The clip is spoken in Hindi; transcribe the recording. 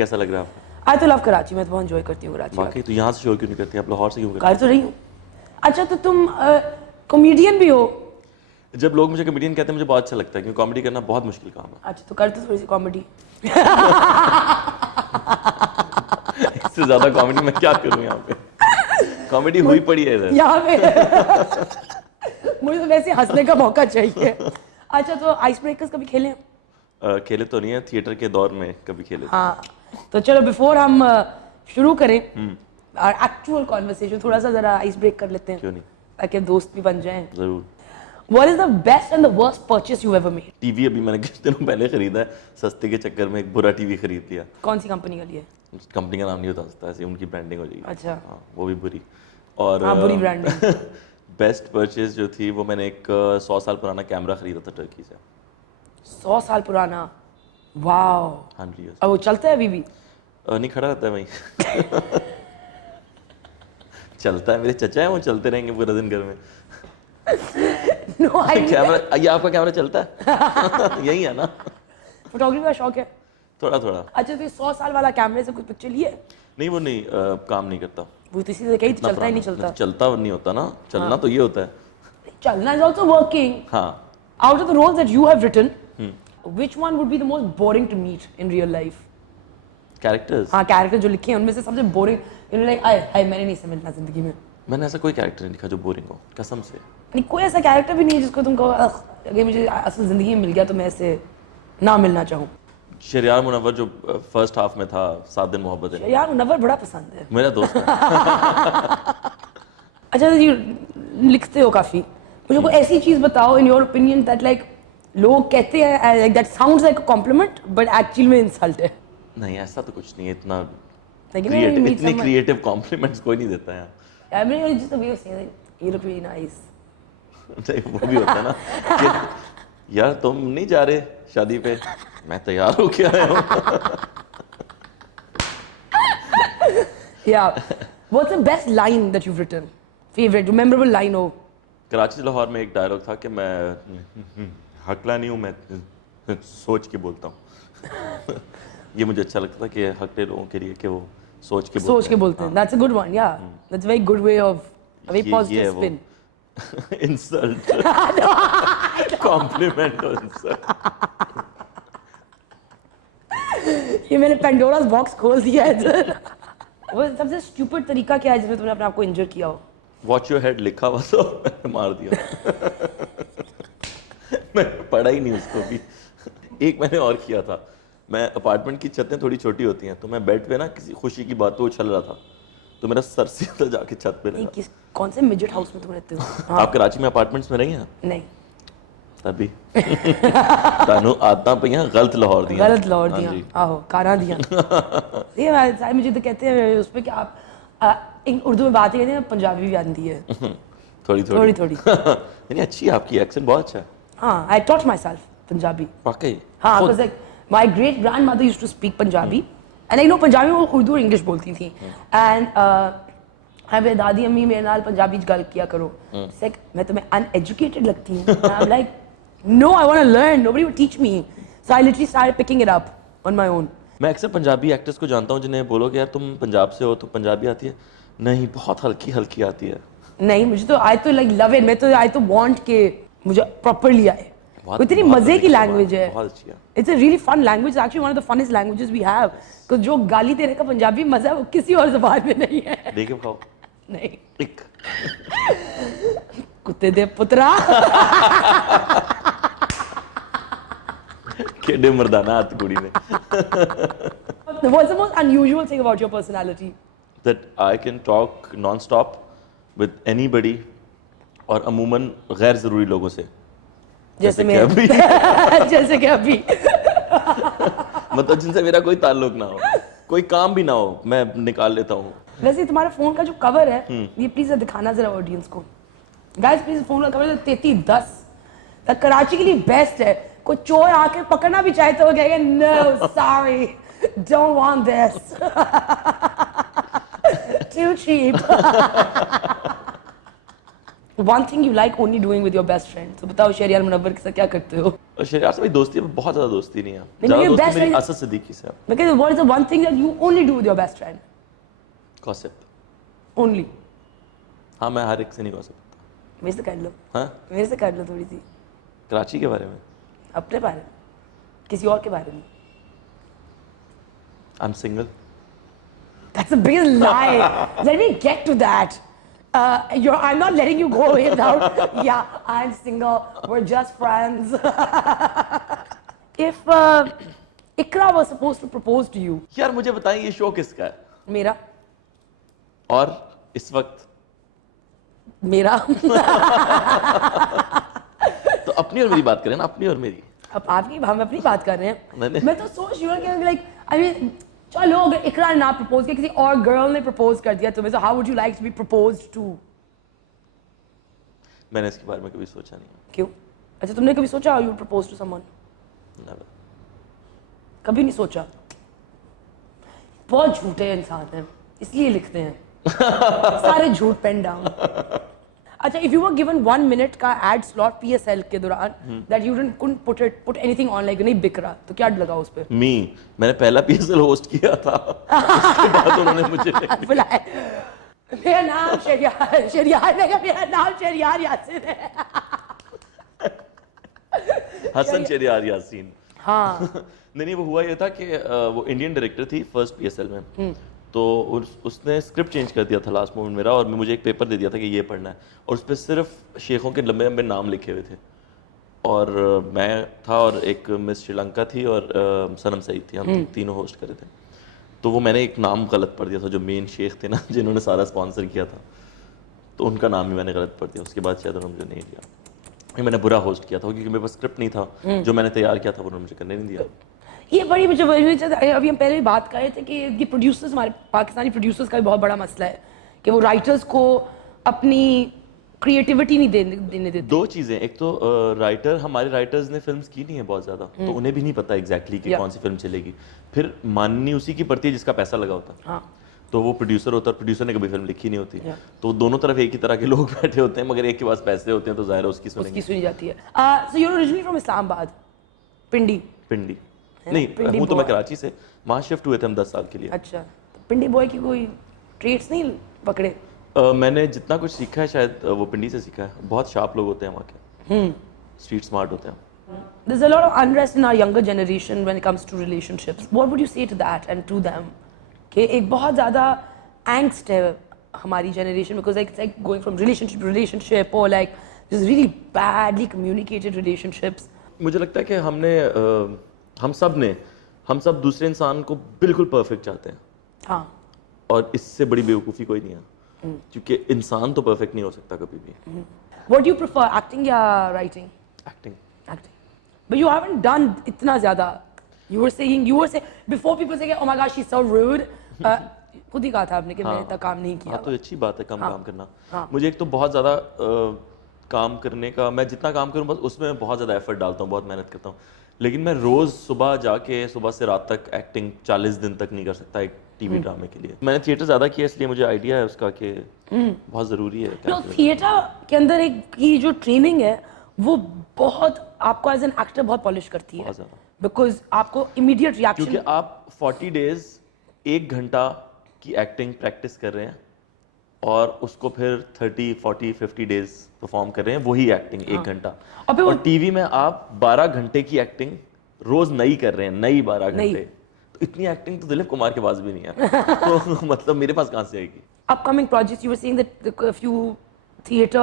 कैसा लग रहा है आपको? आई तो लव कराची, मैं तो बहुत एंजॉय करती हूँ कराची। बाकी तो यहाँ से शो क्यों नहीं करती आप? लाहौर से क्यों करती? कर तो रही हूँ। अच्छा तो तुम कॉमेडियन भी हो? जब लोग मुझे कॉमेडियन कहते हैं मुझे बहुत अच्छा लगता है, क्योंकि कॉमेडी करना बहुत मुश्किल काम है। अच्छा तो कर तो थोड़ी सी कॉमेडी। इससे ज्यादा कॉमेडी मैं क्या करूँ यहाँ पे? कॉमेडी हुई पड़ी है इधर यहाँ पे। मुझे तो वैसे हंसने का मौका चाहिए। अच्छा तो आइस ब्रेकर्स कभी खेले? खेले तो नहीं है, थिएटर के दौर में कभी खेले थे। हाँ तो चलो बिफोर हम शुरू करें एक्चुअल कॉन्वर्सेशन, थोड़ा सा जरा आइस ब्रेक कर लेते हैं। क्यों नहीं, ताकि दोस्त भी बन जाएं। जरूर। What is the best and the worst purchase you ever made? TV अभी मैंने कुछ दिनों पहले खरीदा है, सस्ते के चक्कर में एक बुरा टीवी खरीद लिया। कौन सी कंपनी का लिए? कंपनी का नाम नहीं बता सकता, ऐसे उनकी ब्रांडिंग हो जाएगी। अच्छा हाँ, वो भी बुरी। और हाँ बुरी ब्रांडिंग। बेस्ट परचेज जो थी वो मैंने एक 100 साल पुराना कैमरा खरीदा था टर्की से। 100 साल पुराना? वाओ। 100 years। अब वो चलता है अभी भी? नहीं, खड़ा रहता है वहीं। चलता है, मेरे चचा है वो चलते रहेंगे पूरा दिन घर में। No, कैमरा, ये आपका कैमरा चलता है? यही है ना? फोटोग्राफी का शौक है? थोड़ा थोड़ा। अच्छा तो 100 साल वाला कैमरे से कोई पिक्चर लिए? नहीं वो नहीं, काम नहीं करता। वो तो इसी से कहीं चलता ही नहीं चलता। चलता नहीं होता ना, चलना तो ये होता है। चलना is also working. हाँ। Out of the roles that you have written, which one would be the most boring to meet in real life? Characters? हाँ कैरेक्टर जो लिखे हैं उनमें से सबसे बोरिंग, लाइक आई मैंने नहीं समझना जिंदगी में। मैंने ऐसा कोई कैरेक्टर नहीं लिखा जो बोरिंग हो, कसम से। नहीं कोई ऐसा कैरेक्टर भी नहीं है जिसको तुम कहो अगर मुझे असल जिंदगी में मिल गया तो मैं ऐसे ना मिलना चाहूँ। शरियार मुनव्वर जो फर्स्ट हाफ में था, 7 दिन मोहब्बत है, यार मुनव्वर बड़ा पसंद है, मेरा दोस्त है। अच्छा तो जी लिखते हो काफी, मुझे कोई ऐसी चीज बताओ in your opinion that like लोग कहते हैं like that sounds like a compliment but actually में इंसल्ट है। नहीं ऐसा तो कुछ नहीं है, इतना लेकिन इतनी क्रिएटिव कॉम्प्लीमेंट्स कोई नहीं देता है। I mean, it's just a way of saying that you look really nice. नहीं वो भी होता है ना कि यार तुम नहीं जा रहे शादी पे, मैं तैयार होके आया हूँ। Yeah. What's the best line that you've written? Favorite, memorable line हो? कराची से लाहौर में एक डायलॉग था कि मैं हकला नहीं हूँ, मैं सोच के बोलता हूँ। ये मुझे अच्छा लगता था कि हकले लोगों के लिए कि वो सोच के बोलते हैं। That's a good one, yeah. That's a very good way of a very positive spin. Insult, compliment और इंसल्ट। ये मैंने पेंडोरास बॉक्स खोल दिया है इधर। वो सबसे स्टूपिड तरीका क्या है जिसमें तुमने अपने आप को इंजर किया हो? वॉच योर हेड लिखा हुआ तो मैंने मार दिया। मैं पढ़ा ही नहीं उसको भी। एक मैंने और किया था, मैं अपार्टमेंट की छतें थोड़ी छोटी होती हैं, तो मैं बेड पे ना किसी खुशी की बात पे उछल रहा था, तो मेरा सर सीधा जाके छत पे लगा। कौन से मिडजेट हाउस में तुम रहते हो? आप कराची में अपार्टमेंट्स में रही हैं? नहीं तभी तानू आदतां पईयां गलत लाहौर दियां। गलत लाहौर दियां, आहो कारा दियां। ये साहब मुझे तो कहते हैं उस पे कि आप उर्दू में बात ही कहते हैं, पंजाबी भी आती है थोड़ी थोड़ी। नहीं अच्छी है आपकी, एक्सेंट बहुत अच्छा है। हाँ, I taught myself पंजाबी। वाकई? हाँ, because like my great grandmother used to speak Punjabi, and I know Punjabi वो उर्दू और इंग्लिश बोलती थी, and मेरे दादी अम्मी मेरे नाल पंजाबी गल किया करो। It's like मैं तुम्हें uneducated लगती हूँ? I'm like no, I want to learn. Nobody would teach me, so I literally started picking it up on my own. मैं अक्सर पंजाबी एक्टर्स को जानता हूँ जिन्हें बोलोगे यार तुम पंजाब से हो तो पंजाबी आती है? नहीं, बहुत हल्की हल्की आती है। नहीं मुझे तो I तो like love it, मैं तो I तो want के मुझे properly आए। इतनी मजे की लैंग्वेज है, बहुत अच्छी है। It's a really fun language. It's actually one of the funnest languages we have. Because जो गाली देने का पंजाबी मजा है वो किसी और ज़बान में नहीं है। देखे खाओ। नहीं। एक कुत्ते दे पुत्रा। केडे मर्दाना हाथ कुड़ी ने। What's the most unusual thing about your personality? That I can talk non-stop with anybody और अमूमन गैर ज़रूरी लोगों से। जैसे मैं अभी जैसे कि अभी मतलब जिनसे मेरा कोई ताल्लुक ना हो, कोई काम भी ना हो, मैं निकाल लेता हूँ। वैसे तुम्हारे फोन का जो कवर है ये प्लीज दिखाना जरा ऑडियंस को। गाइस प्लीज फोन का कवर 3310 कराची के लिए बेस्ट है। कोई चोर आके पकड़ना भी चाहे तो वो कहेगा no sorry don't want this too cheap. One thing you like only doing with your best friend. तो बताओ शरियार मुनव्वर के साथ क्या करते हो? और शरियार से भाई दोस्ती में बहुत ज्यादा दोस्ती नहीं है, मेरी ज्यादा दोस्ती best मेरी friend- असद सिद्दीकी से है। Because what is the one thing that you only do with your best friend? Gossip, Only. हाँ मैं हर एक से नहीं गॉसिप करता। मेरे से कर लो, हाँ, मेरे से कर लो थोड़ी सी, कराची के बारे में। अपने बारे में, किसी और के बारे में। I am single. That's the biggest lie. Let me get to that. I'm not letting you go without. Yeah, I'm single. We're just friends. If Ikra was supposed to propose to you, यार मुझे बताएं ये शो किसका है? मेरा, और इस वक्त मेरा. तो अपनी और मेरी बात करें ना, अपनी और मेरी। अब आपकी हम अपनी बात कर रहे हैं. मैंने- मैं तो सोच रही हूँ कि लाइक आई मीन चलो अगर इकरा ने ना प्रपोज किया, किसी और गर्ल ने प्रपोज कर दिया तुम्हें, so how would you like to be proposed to? मैंने इसके बारे में कभी सोचा नहीं क्यों? अच्छा तुमने कभी सोचा you would propose to someone? Never. कभी नहीं सोचा. बहुत झूठे इंसान हैं, इसलिए लिखते हैं. सारे झूठ पेन डाउन. अच्छा, if you were given 1 minute का ad slot PSL के दौरान that you couldn't put anything on, like नहीं बिक रहा, तो क्या लगा उस पे? मैंने पहला PSL होस्ट किया था, उसके बाद उन्होंने मुझे बुलाया. मेरा नाम शरियार ने कहा मेरा नाम शरियार यासीन है. हसन शरियार यासीन। हाँ. नहीं वो हुआ ये था कि वो इंडियन डायरेक्टर थी फर्स्ट PSL में, तो उसने स्क्रिप्ट चेंज कर दिया था लास्ट मोमेंट मेरा, और मुझे एक पेपर दे दिया था कि ये पढ़ना है, और उस पर सिर्फ शेखों के लंबे लंबे नाम लिखे हुए थे, और मैं था और एक मिस श्रीलंका थी और सनम सईद थी, हम तीनों होस्ट करे थे। तो वो मैंने एक नाम गलत पढ़ दिया था, जो मेन शेख थे ना जिन्होंने सारा स्पॉन्सर किया था, तो उनका नाम ही मैंने गलत पढ़ दिया। उसके बाद शायद उन्होंने मुझे नहीं दिया, ये मैंने बुरा होस्ट किया था क्योंकि मेरे पास स्क्रिप्ट नहीं था, जो मैंने तैयार किया था वो उन्होंने मुझे करने नहीं दिया। ये बड़ी मुझे अभी हम पहले भी बात कर रहे थे कि ये प्रोड्यूसर्स, हमारे पाकिस्तानी प्रोड्यूसर्स का भी बहुत बड़ा मसला है कि वो राइटर्स को अपनी क्रिएटिविटी नहीं देने देते। दो चीजें, एक तो राइटर, हमारे राइटर्स ने फिल्म्स की नहीं है बहुत ज्यादा, तो उन्हें भी नहीं पता एग्जैक्टली कि कौन सी फिल्म चलेगी, फिर माननी उसी की पड़ती है जिसका पैसा लगा होता है। हाँ. तो वो प्रोड्यूसर होता है, प्रोड्यूसर ने कभी फिल्म लिखी नहीं होती, तो दोनों तरफ एक ही तरह के लोग बैठे होते हैं, मगर एक के पास पैसे होते हैं तो जाहिर है उसकी सुनेंगे। सुनी जाती है। So you are originally from Islamabad, Pindi? Pindi नहीं हूँ तो मैं कराची से, वहाँ शिफ्ट हुए थे हम 10 साल के लिए। अच्छा, तो पिंडी बॉय की कोई ट्रेड्स नहीं पकड़े? मैंने जितना कुछ सीखा है शायद वो पिंडी से सीखा है। बहुत शार्प लोग होते हैं वहाँ के, स्ट्रीट स्मार्ट होते हैं। There's a lot of unrest in our younger generation when it comes to relationships. What would you say to that and to them? कि एक बहुत ज़्यादा angst है हमारी generation, because like it's like going from relationship to relationship, or like just really badly communicated relationships. मुझे लगता है कि हम सब दूसरे इंसान को बिल्कुल परफेक्ट चाहते हैं। हाँ. और इससे बड़ी बेवकूफ़ी कोई नहीं है, क्योंकि इंसान तो परफेक्ट नहीं हो सकता कभी भी। What do you prefer, acting या writing? Acting. Acting. But you haven't done इतना ज़्यादा. You were saying before people say oh my gosh she's so rude. खुद ही कहा था आपने कि मैंने इतना काम नहीं किया। हाँ तो अच्छी बात है कम काम करना। हाँ. मुझे एक तो बहुत ज़्यादा काम करने का, मैं जितना काम करूँ बस उसमें बहुत ज़्यादा एफर्ट डालता हूँ, बहुत मेहनत करता हूँ, लेकिन मैं रोज़ सुबह जाके सुबह से रात तक एक्टिंग 40 दिन तक नहीं कर सकता एक टीवी ड्रामे के लिए। मैंने थिएटर ज़्यादा किया इसलिए मुझे आइडिया है उसका कि बहुत ज़रूरी है। तो थिएटर के अंदर एक की जो ट्रेनिंग है वो बहुत आपको एज एन एक्टर बहुत पॉलिश करती है, बिकॉज आपको इमीडिएट रिएक्शन, क्योंकि आप 40 डेज 1 घंटा की एक्टिंग प्रैक्टिस कर रहे हैं और उसको फिर 30, 40, 50 डेज परफॉर्म कर रहे हैं, वही एक्टिंग 1 घंटा। और टीवी में आप 12 घंटे की एक्टिंग रोज नई कर रहे हैं, नई 12 घंटे, तो इतनी एक्टिंग तो दिलीप कुमार के पास भी नहीं है। तो मतलब मेरे पास कहाँ से आएगी? Upcoming projects, you were saying that a few theater